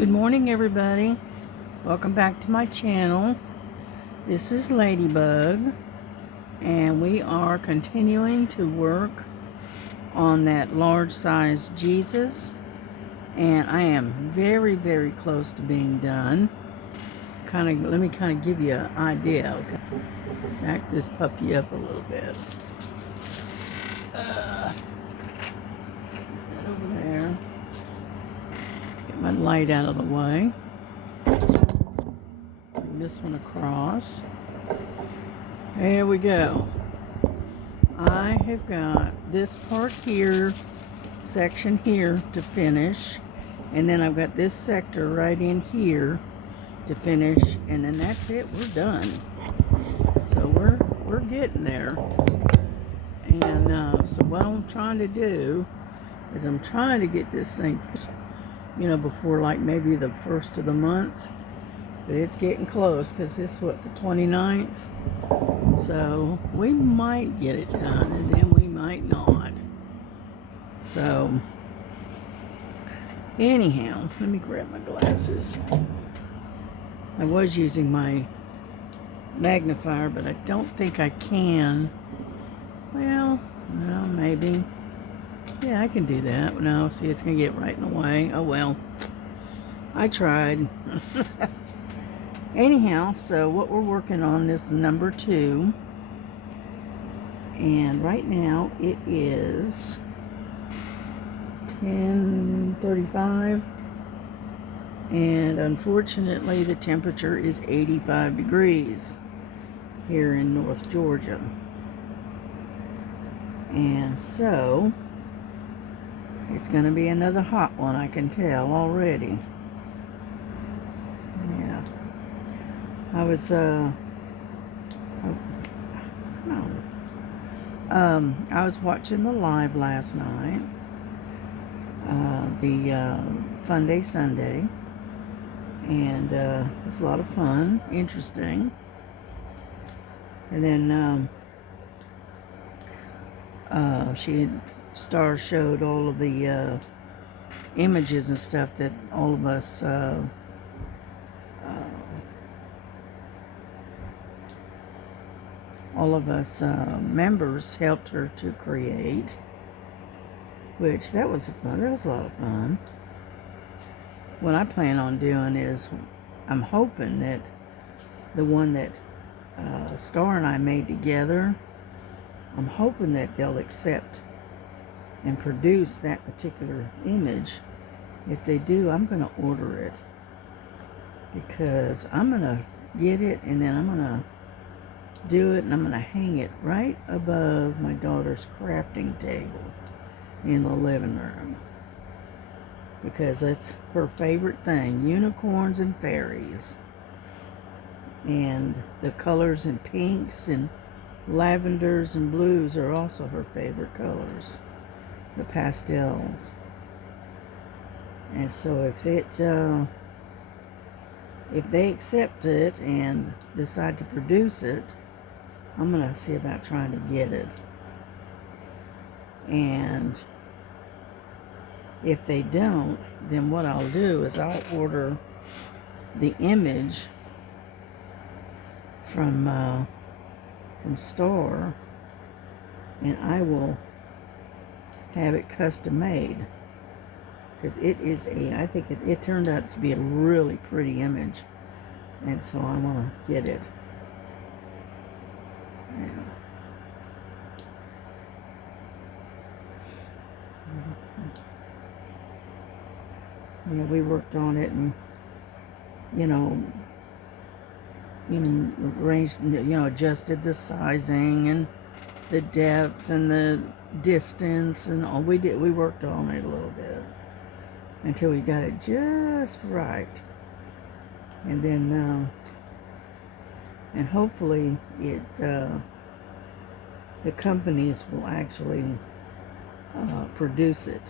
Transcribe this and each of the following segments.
Good morning, everybody. Welcome back to my channel. This is Ladybug, and we are continuing to work on that large size Jesus, and I am very, very close to being done. Let me give you an idea. Okay, back this puppy up a little bit. Over there. Get my light out of the way. Bring this one across. There we go. I have got this part here, section here to finish, and then I've got this sector right in here to finish, and then that's it. We're done. So we're getting there. And so what I'm trying to do is I'm trying to get this thing, before like maybe the first of the month. But it's getting close because it's what, the 29th? So we might get it done, and then we might not. So anyhow, let me grab my glasses. I was using my magnifier, but I don't think I can. Well, no, maybe. Yeah, I can do that. No, see, it's going to get right in the way. Oh, well. I tried. Anyhow, so what we're working on is the number 2. And right now it is 10:35. And unfortunately, the temperature is 85 degrees here in North Georgia. And so it's going to be another hot one, I can tell already. Yeah. I was, oh, come on. I was watching the live last night, the Fun Day Sunday, and it was a lot of fun, interesting. And then Star showed all of the images and stuff that all of us members helped her to create, which that was fun. That was a lot of fun. What I plan on doing is, I'm hoping that the one that Star and I made together, I'm hoping that they'll accept and produce that particular image. If they do, I'm going to order it, because I'm going to get it, and then I'm going to do it, and I'm going to hang it right above my daughter's crafting table in the living room, because it's her favorite thing, unicorns and fairies. And the colors in pinks and lavenders and blues are also her favorite colors, the pastels. And so if they accept it and decide to produce it, I'm going to see about trying to get it. And if they don't, then what I'll do is I'll order the image from Star, and I will have it custom made, because I think it turned out to be a really pretty image, and so I want to get it. Yeah, we worked on it, and arranged, adjusted the sizing and the depth and the distance and all. We worked on it a little bit until we got it just right, and then and hopefully the companies will actually produce it.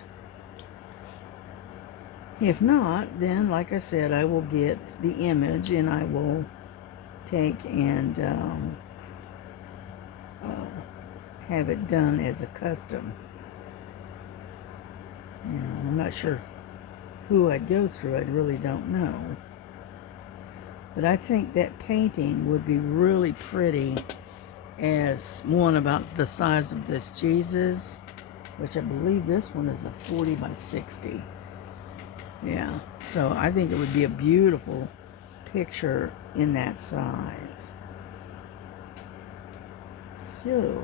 If not, then like I said, I will get the image, and I will take and have it done as a custom. I'm not sure who I'd go through. I really don't know. But I think that painting would be really pretty as one about the size of this Jesus, which I believe this one is a 40 by 60. Yeah, so I think it would be a beautiful picture in that size. So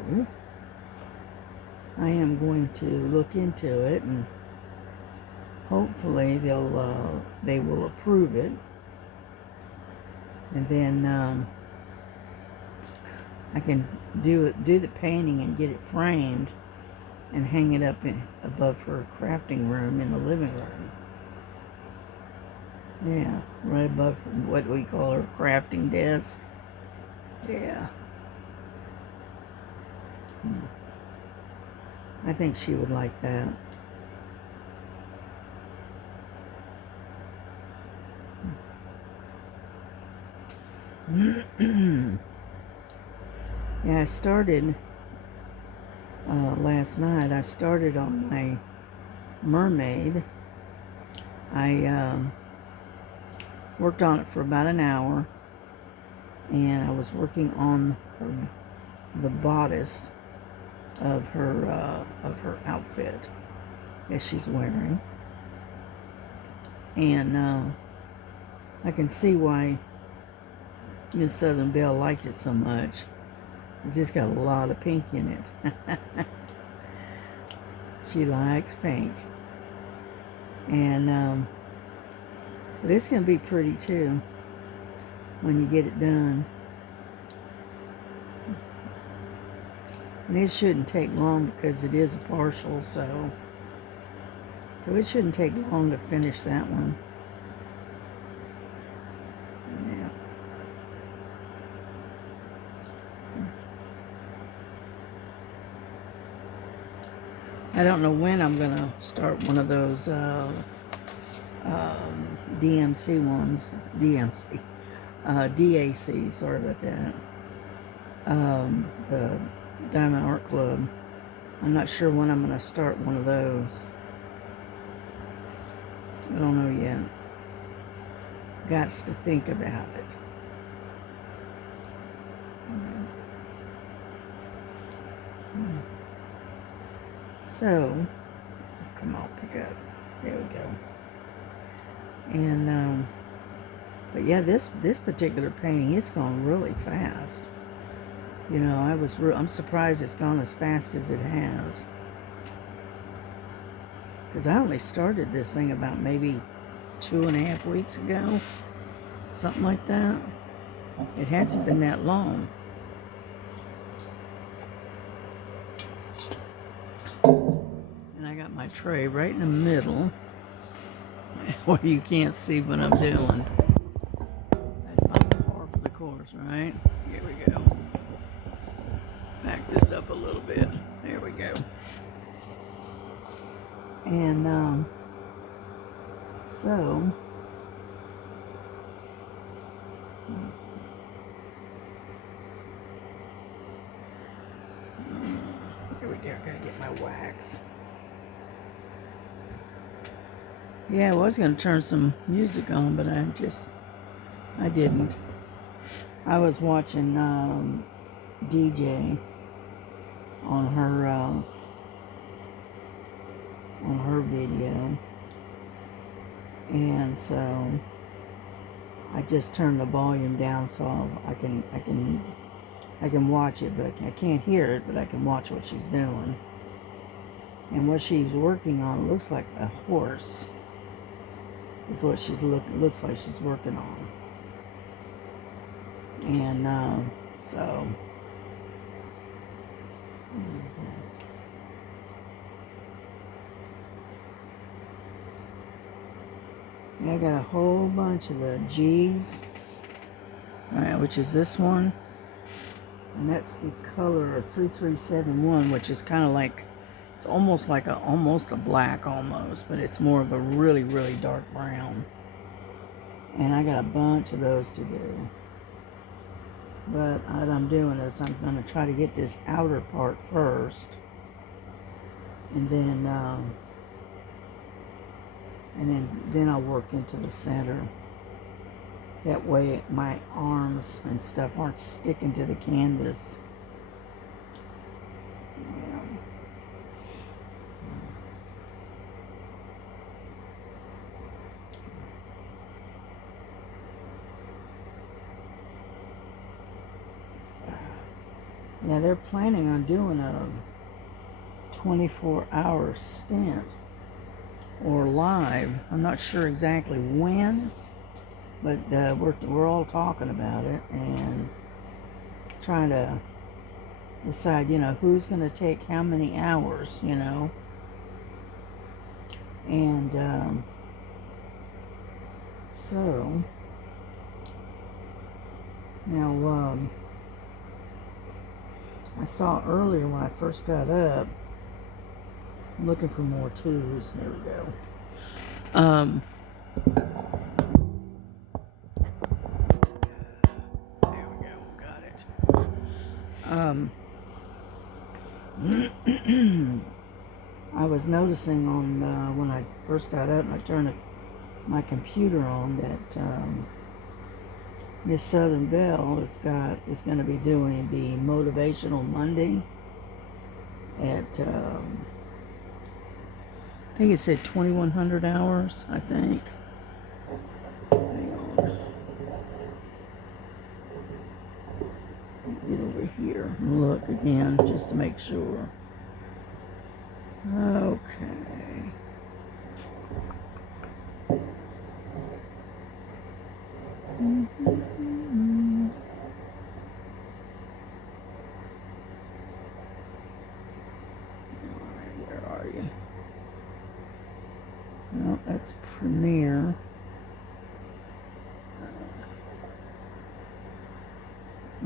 I am going to look into it, and hopefully they will approve it, and then I can do the painting and get it framed and hang it up above her crafting room in the living room. Yeah, right above what we call her crafting desk. Yeah. I think she would like that. Yeah, I started last night. I started on my mermaid. I worked on it for about an hour, and I was working on the bodice of her outfit that she's wearing, and I can see why Miss Southern Belle liked it so much. It's just got a lot of pink in it. She likes pink, and but it's gonna be pretty too when you get it done. And it shouldn't take long because it is a partial, so it shouldn't take long to finish that one. Yeah. I don't know when I'm gonna start one of those DMC ones. DAC, sorry about that. The Diamond Art Club. I'm not sure when I'm going to start one of those. I don't know yet. Gots to think about it. So, come on, pick up. There we go. And, but yeah, this particular painting, it's gone really fast. You know, I'm surprised it's gone as fast as it has. Because I only started this thing about maybe 2.5 weeks ago. Something like that. It hasn't been that long. And I got my tray right in the middle where you can't see what I'm doing. That's about par for the course, right? Here we go. Back this up a little bit. There we go. And so here we go. Gotta get my wax. Yeah, I was gonna turn some music on, but I didn't. I was watching DJ on her video, and so I just turned the volume down so I can watch it, but I can't hear it, but I can watch what she's doing. And what she's working on looks like a horse. Is what looks like she's working on. And so. Yeah, I got a whole bunch of the G's, alright, which is this one, and that's the color 3371, which is kind of like, it's almost like almost a black almost, but it's more of a really, really dark brown. And I got a bunch of those to do. But what I'm doing is I'm going to try to get this outer part first, and then and then I'll work into the center. That way my arms and stuff aren't sticking to the canvas. Yeah. Yeah, they're planning on doing a 24-hour stint or live. I'm not sure exactly when, but we're all talking about it and trying to decide, who's going to take how many hours, and so now I saw earlier when I first got up, I'm looking for more twos. There we go. There we go. Got it. I was noticing on when I first got up and I turned my computer on that Miss Southern Belle is going to be doing the Motivational Monday at I think it said 2,100 hours, I think. Hang on. Get over here and look again just to make sure. Okay. Where are you? No, that's Premiere.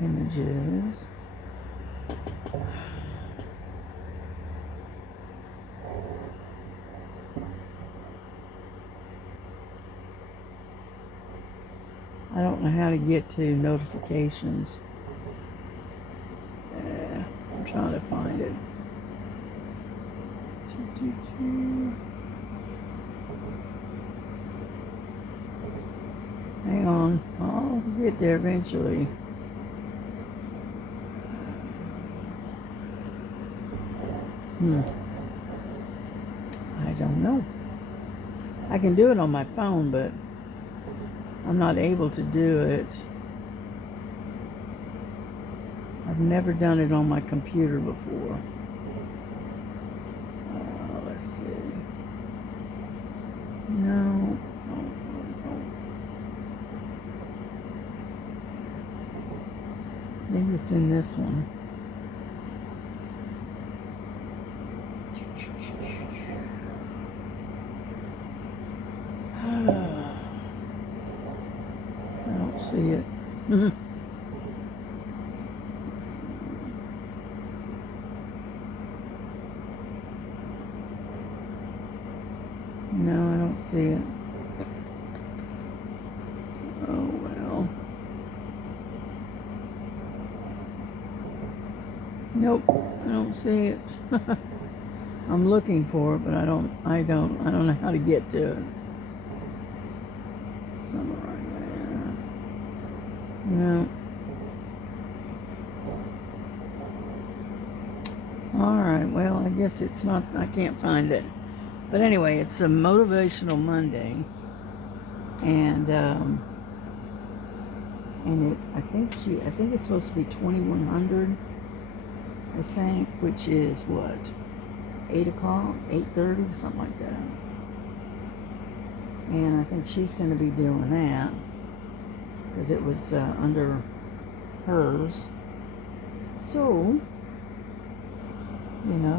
Images. I don't know how to get to notifications. I'm trying to find it. Hang on, I'll get there eventually. I don't know. I can do it on my phone, but I'm not able to do it. I've never done it on my computer before. Let's see. No. Maybe it's in this one. I don't see it. No, I don't see it. Oh well. Nope, I don't see it. I'm looking for it, but I don't know how to get to it. Somewhere right there. No. Alright, well, I guess it's not, I can't find it. But anyway, it's a Motivational Monday. And I think it's supposed to be 2,100, I think, which is what? 8 o'clock, 8:30, something like that. And I think she's going to be doing that because it was under hers. So,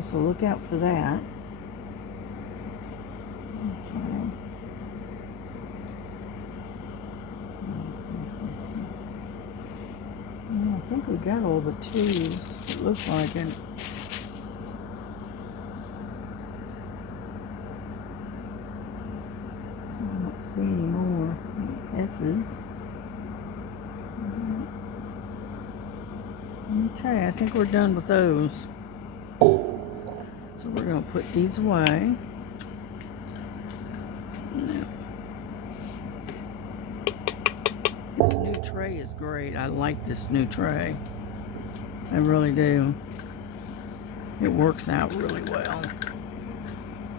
so look out for that. Okay. I think we got all the twos. It looks like it. I don't see any more S's. Okay, I think we're done with those. So we're going to put these away. tray is great. I like this new tray. I really do. It works out really well.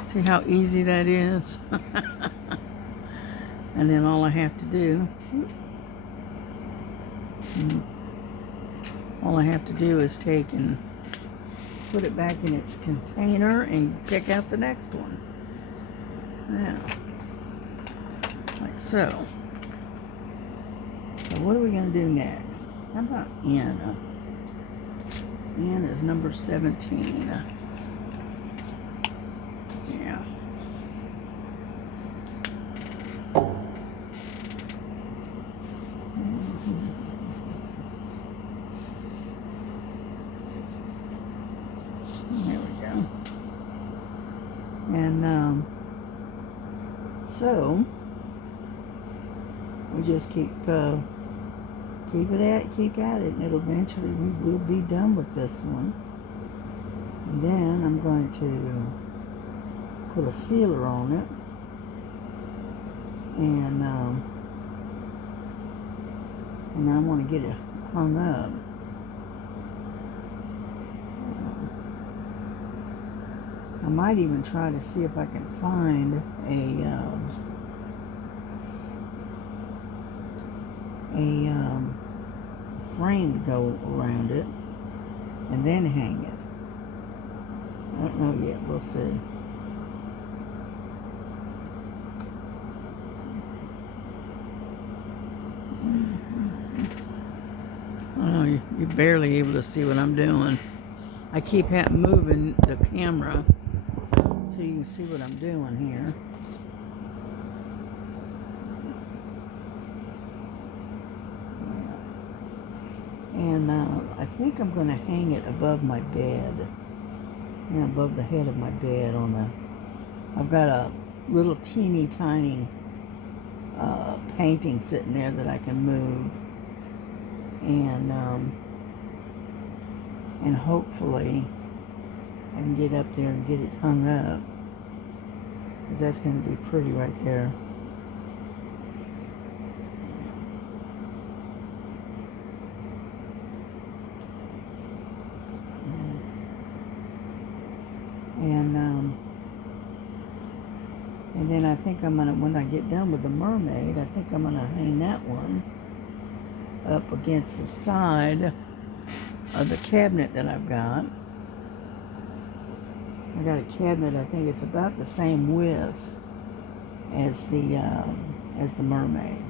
See how easy that is? And then all I have to do, is take and put it back in its container and pick out the next one. Now, like so. So what are we going to do next? How about N? N is number 17. Yeah. There we go. And so we just keep at it, and it'll eventually we will be done with this one. And then I'm going to put a sealer on it, and I want to get it hung up. I might even try to see if I can find a frame to go around it and then hang it. I don't know yet. We'll see. I don't know. You're barely able to see what I'm doing. I keep moving the camera so you can see what I'm doing here. And I think I'm going to hang it above my bed. Yeah, above the head of my bed I've got a little teeny tiny painting sitting there that I can move. And hopefully I can get up there and get it hung up, because that's going to be pretty right there. And then I think I'm gonna, when I get done with the mermaid, I think I'm gonna hang that one up against the side of the cabinet that I've got. I got a cabinet, I think it's about the same width as the mermaid.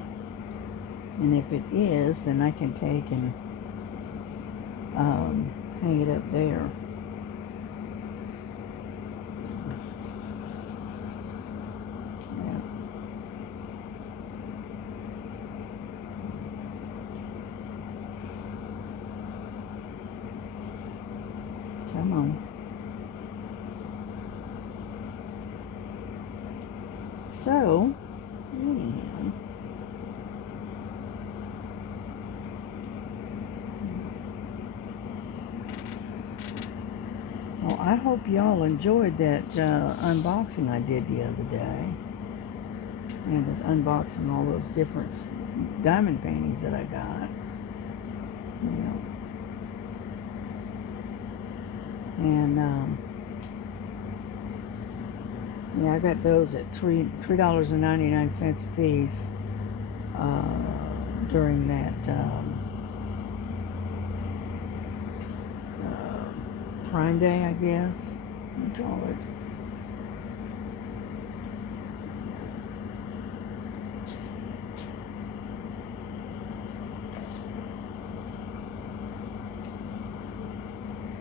And if it is, then I can take and hang it up there. Yeah. Come on. So, anyhow, well, I hope y'all enjoyed that unboxing I did the other day. And just unboxing all those different diamond paintings that I got. Yeah. And yeah, I got those at $3.99 a piece during that Prime Day, I guess you call it.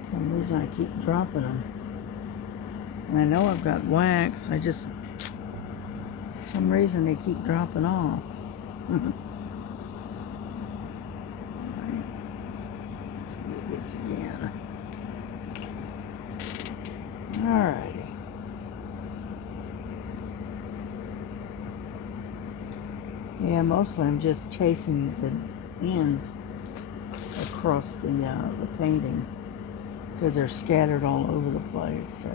For some reason I keep dropping them. And I know I've got wax, for some reason they keep dropping off. Right. Let's do this again. Alrighty. Yeah, mostly I'm just chasing the ends across the painting, because they're scattered all over the place, so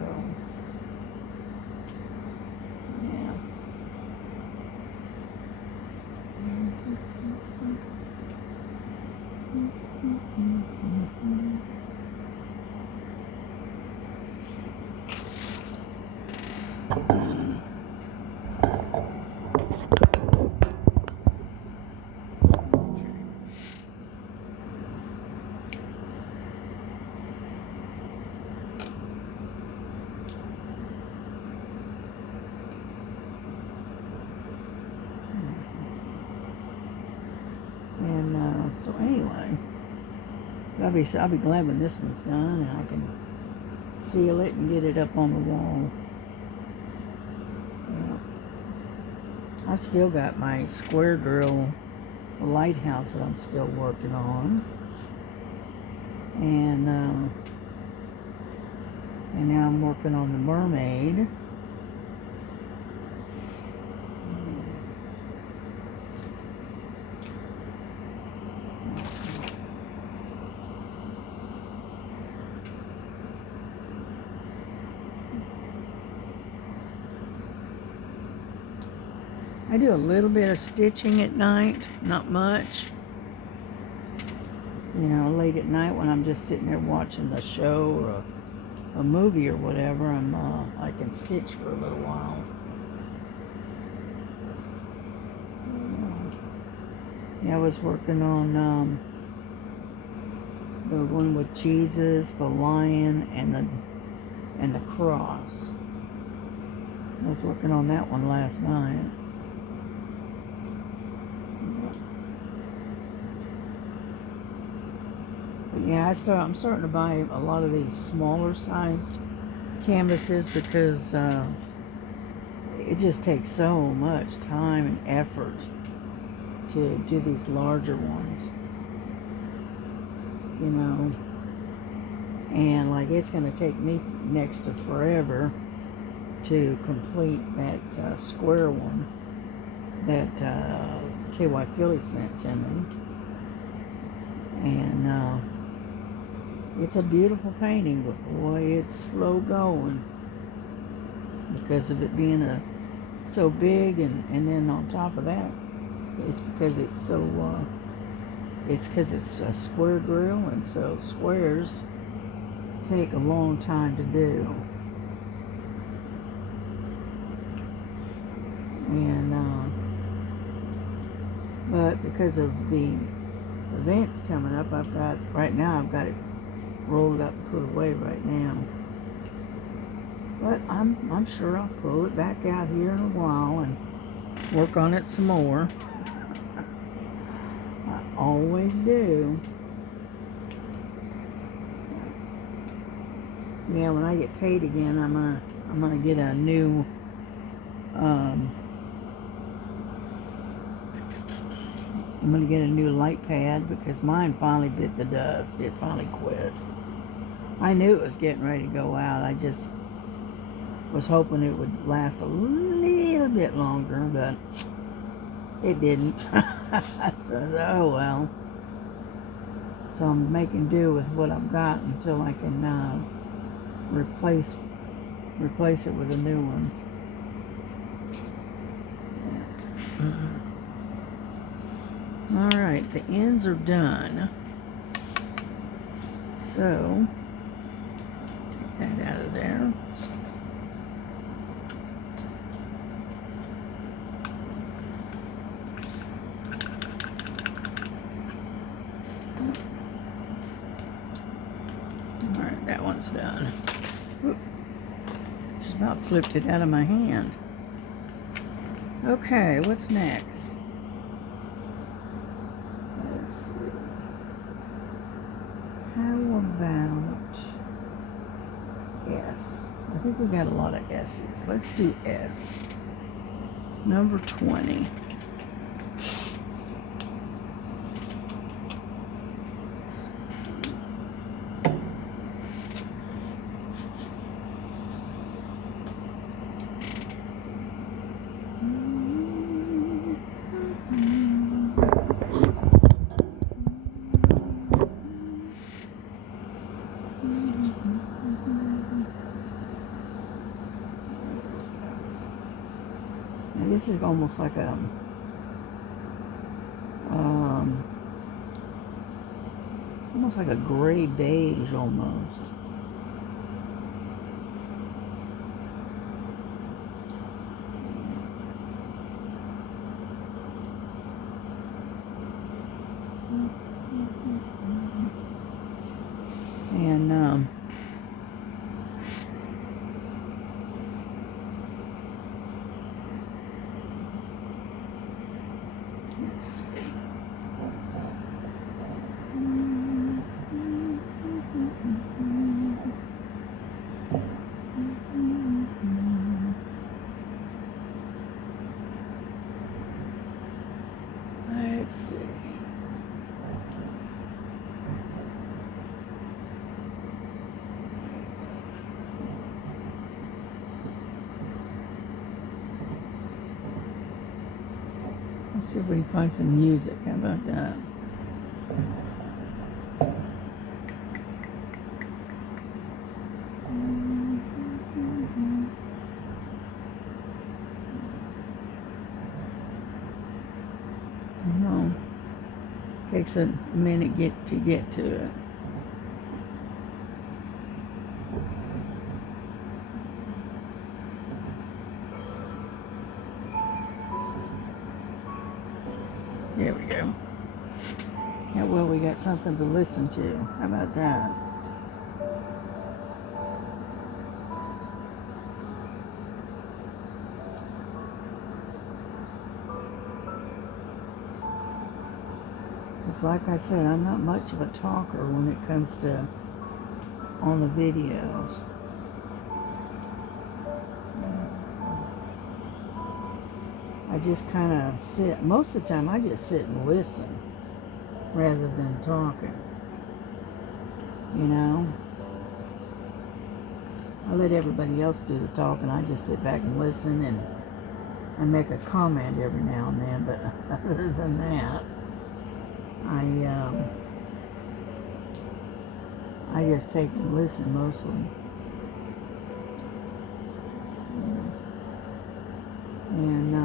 yeah. So anyway, I'll be glad when this one's done and I can seal it and get it up on the wall. Yeah. I've still got my square drill lighthouse that I'm still working on, and now I'm working on the mermaid. I do a little bit of stitching at night, not much. You know, late at night when I'm just sitting there watching the show or a movie or whatever, I can stitch for a little while. Yeah, I was working on the one with Jesus, the lion, and the cross. I was working on that one last night. But yeah, I'm starting to buy a lot of these smaller sized canvases because it just takes so much time and effort to do these larger ones, you know, and like it's going to take me next to forever to complete that square one that KY Philly sent to me, and it's a beautiful painting, but boy, it's slow going because of it being so big, and then on top of that, it's because it's it's a square drill, and so squares take a long time to do. And but because of the events coming up, I've got it rolled up and put away right now. But I'm sure I'll pull it back out here in a while and work on it some more. I always do. Yeah, when I get paid again, I'm gonna get a new I'm going to get a new light pad because mine finally bit the dust. It finally quit. I knew it was getting ready to go out. I just was hoping it would last a little bit longer, but it didn't. So I said, oh well. So I'm making do with what I've got until I can replace it with a new one. Yeah. All right, the ends are done. So, take that out of there. All right, that one's done. Oop. Just about flipped it out of my hand. Okay, what's next? How about S? I think we got a lot of S's. Let's do S. Number 20. This is almost like a gray beige almost. And let's see. Let's see. Let's see if we can find some music. How about that? You know, takes a minute to get to it. There we go. Yeah, well, we got something to listen to. How about that? It's like I said, I'm not much of a talker when it comes to on the videos. I just kind of sit. Most of the time, I just sit and listen rather than talking. You know? I let everybody else do the talking. I just sit back and listen and make a comment every now and then. But other than that, I just take and listen mostly. And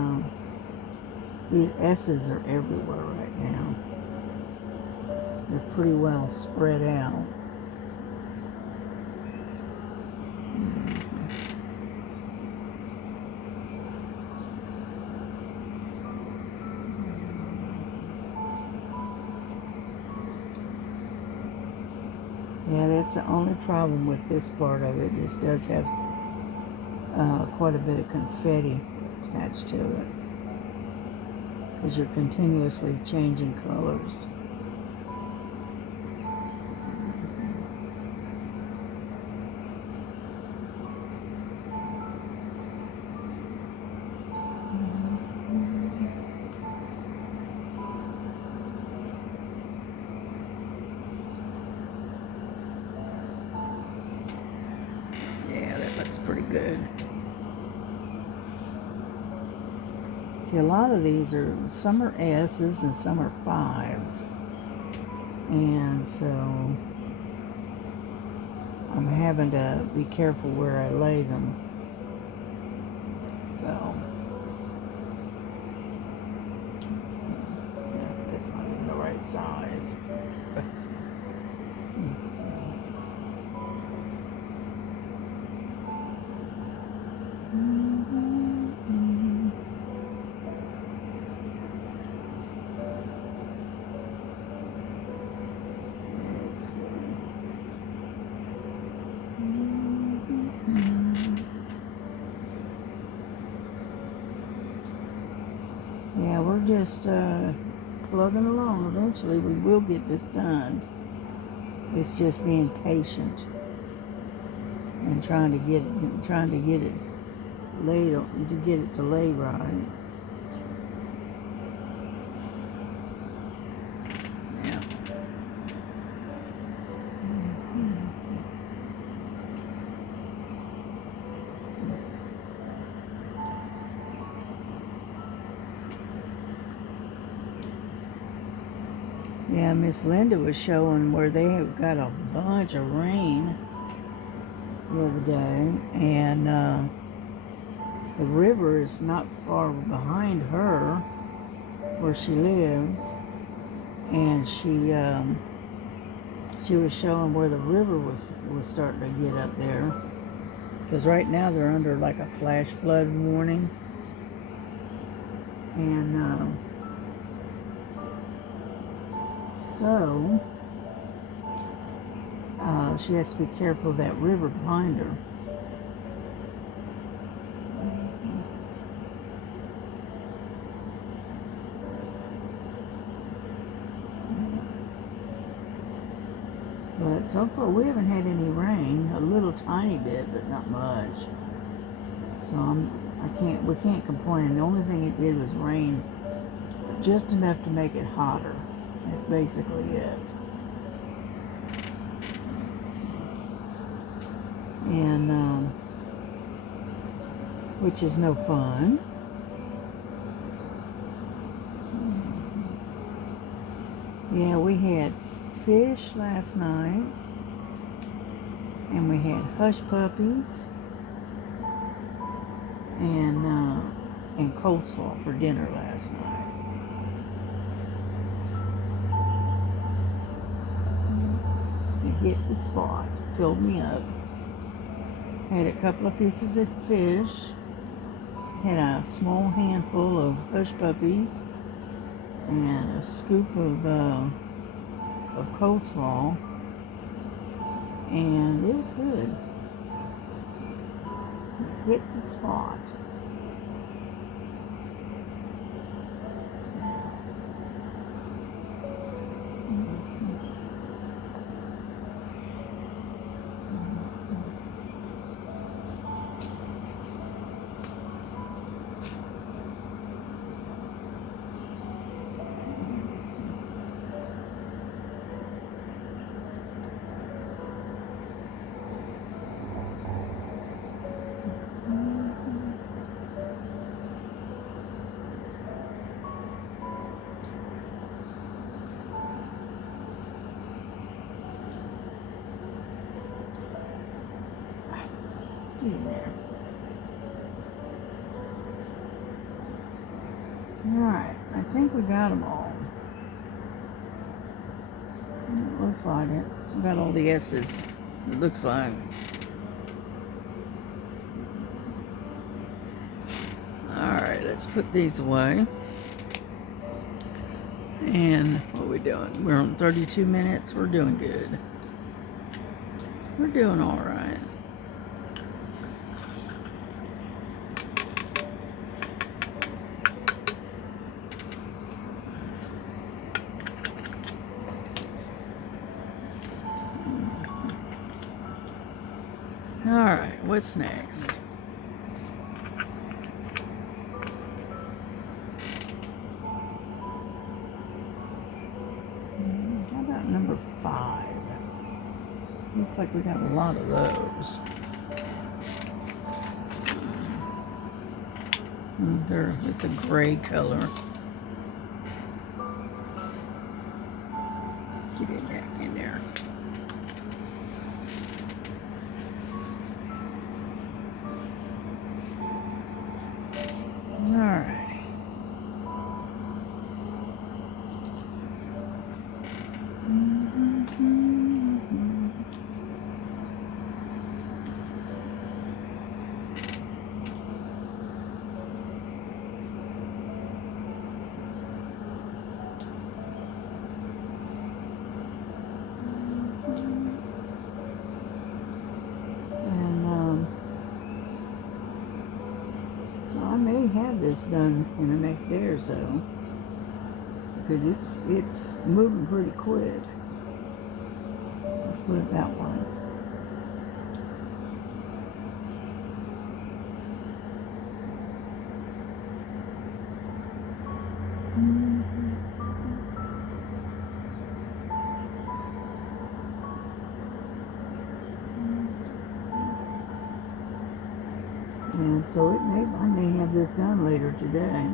these S's are everywhere right now. They're pretty well spread out. Yeah, that's the only problem with this part of it. It does have quite a bit of confetti attached to it because you're continuously changing colors. Yeah, that looks pretty good. See, a lot of these are, some are S's and some are 5s. And so I'm having to be careful where I lay them. So, yeah, that's not even the right size. Yeah, we're just plugging along. Eventually, we will get this done. It's just being patient and trying to get it laid, to get it to lay right. Yeah. Yeah, Miss Linda was showing where they have got a bunch of rain the other day, and the river is not far behind her where she lives, and she was showing where the river was starting to get up there, because right now they're under like a flash flood warning, and so she has to be careful of that river behind her. But so far we haven't had any rain, a little tiny bit, but not much. So we can't complain. The only thing it did was rain just enough to make it hotter. That's basically it. And which is no fun. Yeah, we had fish last night, and we had hush puppies, and coleslaw for dinner last night. It hit the spot, filled me up. Had a couple of pieces of fish, had a small handful of hush puppies, and a scoop of coleslaw, and it was good. It hit the spot. Get in there. Alright, I think we got them all. It looks like it. We got all the S's. It looks like. Alright, let's put these away. And what are we doing? We're on 32 minutes. We're doing good. We're doing alright. Alright, what's next? How about number 5? Looks like we got a lot of those. It's a gray color. Get it back in there. Alrighty. So I may have this done in the next day or so, because it's moving pretty quick. Let's put it that way. And so I may have this done later today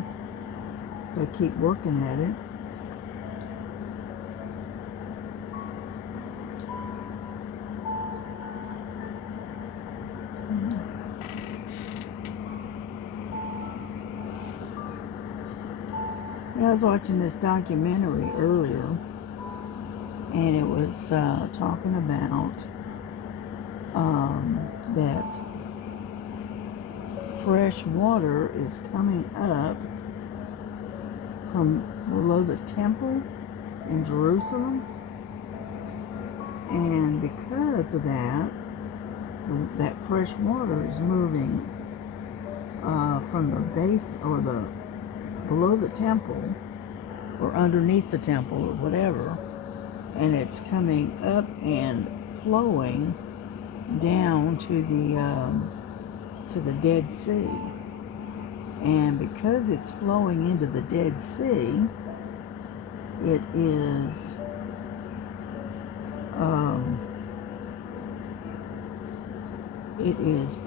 if I keep working at it. I was watching this documentary earlier, and it was talking about that fresh water is coming up from below the temple in Jerusalem, and because of that, that fresh water is moving from the base or the below the temple or underneath the temple or whatever, and it's coming up and flowing down to the Dead Sea. And because it's flowing into the Dead Sea, it is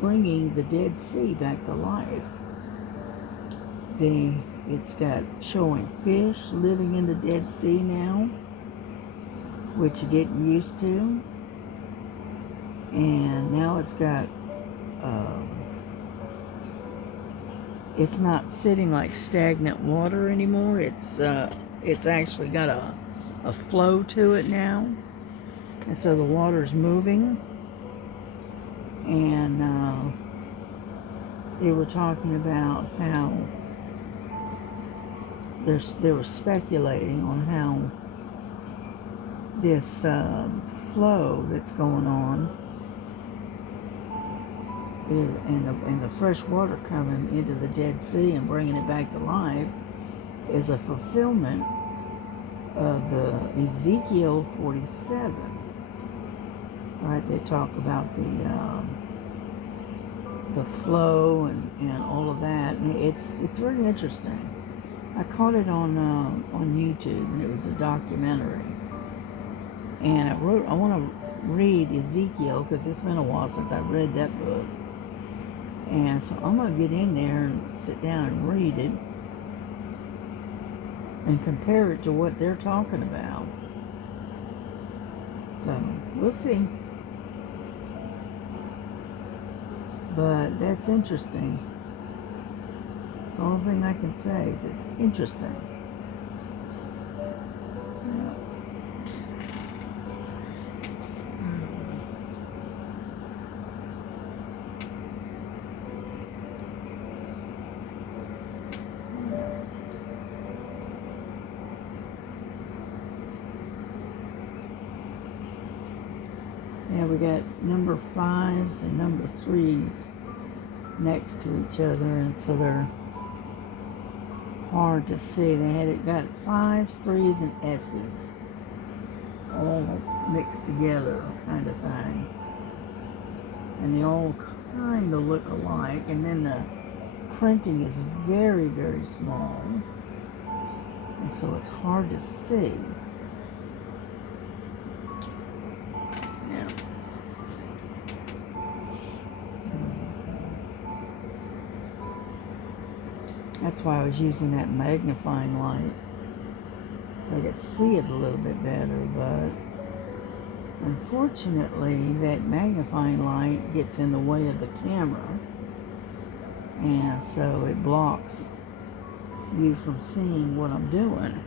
bringing the Dead Sea back to life. It's got showing fish living in the Dead Sea now, which it didn't used to. And now it's got, it's not sitting like stagnant water anymore. It's actually got a flow to it now. And so the water's moving. And they were talking about how they were speculating on how this flow that's going on and the fresh water coming into the Dead Sea and bringing it back to life is a fulfillment of the Ezekiel 47. Right? They talk about the flow and all of that, and it's very interesting. I caught it on YouTube, and it was a documentary. And I want to read Ezekiel because it's been a while since I've read that book. And so I'm going to get in there and sit down and read it and compare it to what they're talking about. So we'll see. But that's interesting. It's the only thing I can say is it's interesting. Yeah, we got number 5s and number 3s next to each other, and so they're hard to see. They got 5s, 3s, and S's all mixed together, kind of thing, and they all kind of look alike. And then the printing is very, very small, and so it's hard to see. That's why I was using that magnifying light, so I could see it a little bit better. But unfortunately, that magnifying light gets in the way of the camera, and so it blocks you from seeing what I'm doing.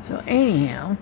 So anyhow,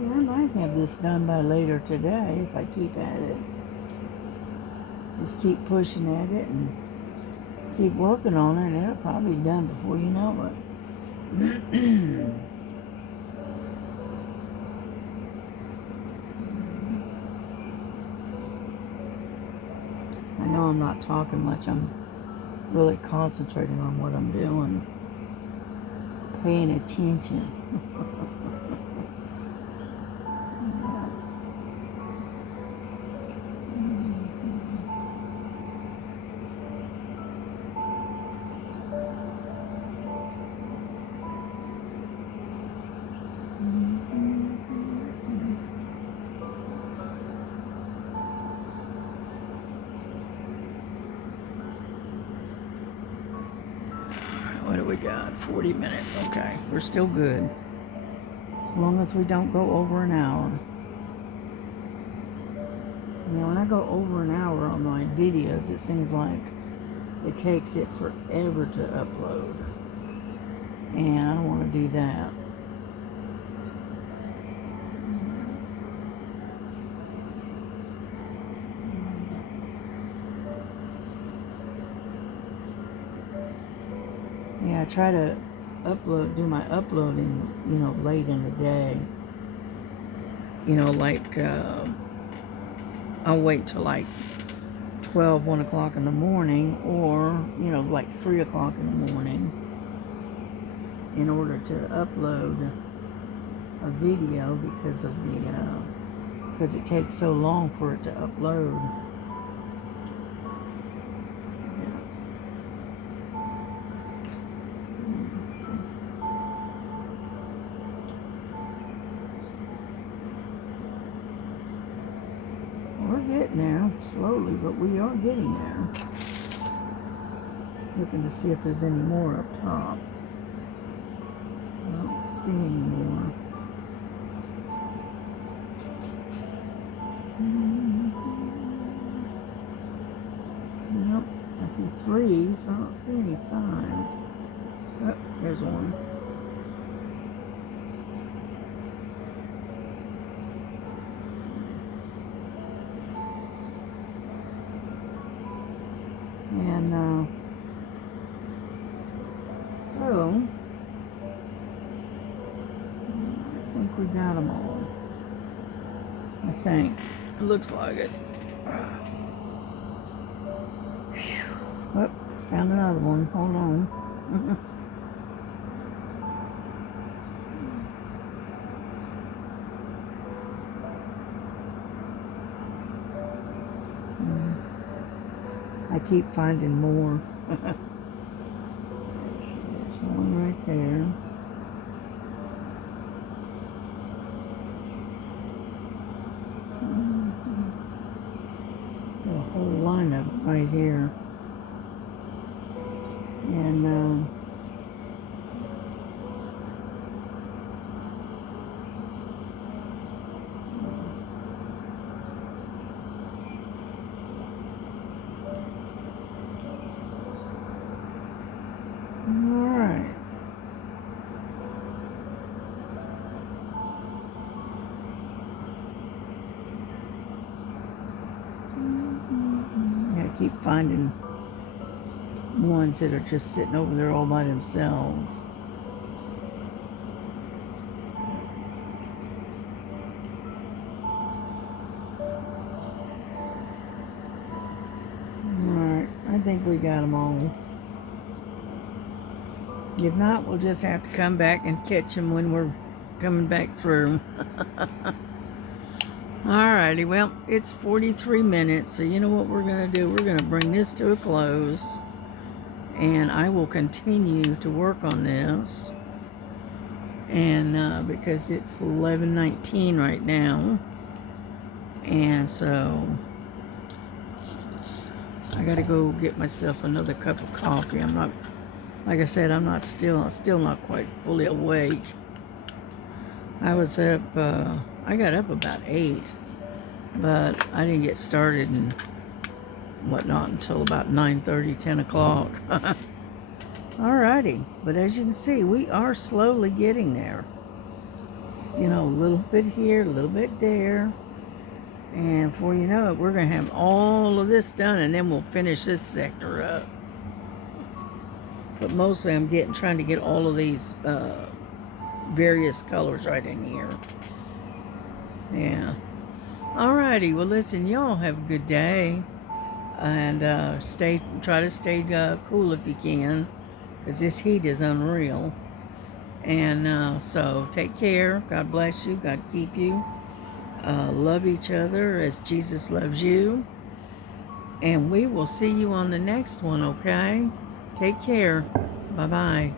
yeah, I might have this done by later today if I keep at it. Just keep pushing at it and keep working on it, and it'll probably be done before you know it. I know I'm not talking much. I'm really concentrating on what I'm doing, paying attention. What do we got? 40 minutes. Okay, we're still good. As long as we don't go over an hour. You know, when I go over an hour on my videos, it seems like it takes it forever to upload. and I don't want to do that. Yeah, I try to do my uploading, late in the day. Like, I'll wait till like 12, 1 o'clock in the morning, or, like 3 o'clock in the morning in order to upload a video because it takes so long for it to upload. We're getting there, slowly, but we are getting there. Looking to see if there's any more up top. I don't see any more. Nope, I see 3s, but I don't see any 5s. Oh, there's one. And so I think we got them all. I think it looks like it. Oh, found another one. Hold on. I keep finding more. There's one right there. A whole lineup right here. And alright. I keep finding ones that are just sitting over there all by themselves. Alright, I think we got them all. If not, we'll just have to come back and catch them when we're coming back through. Alrighty, well, it's 43 minutes, so you know what we're going to do? We're going to bring this to a close, and I will continue to work on this, and because it's 11:19 right now, and so I got to go get myself another cup of coffee. I'm not, like I said, I'm still not quite fully awake. I was up, I got up about 8, but I didn't get started and whatnot until about 9:30, 10 o'clock. Alrighty, but as you can see, we are slowly getting there. A little bit here, a little bit there. And before you know it, we're going to have all of this done, and then we'll finish this sector up. But mostly I'm trying to get all of these various colors right in here. Yeah. Alrighty, well listen, y'all have a good day. And try to stay cool if you can, because this heat is unreal. And so take care. God bless you. God keep you. Love each other as Jesus loves you. And we will see you on the next one, okay? Take care. Bye-bye.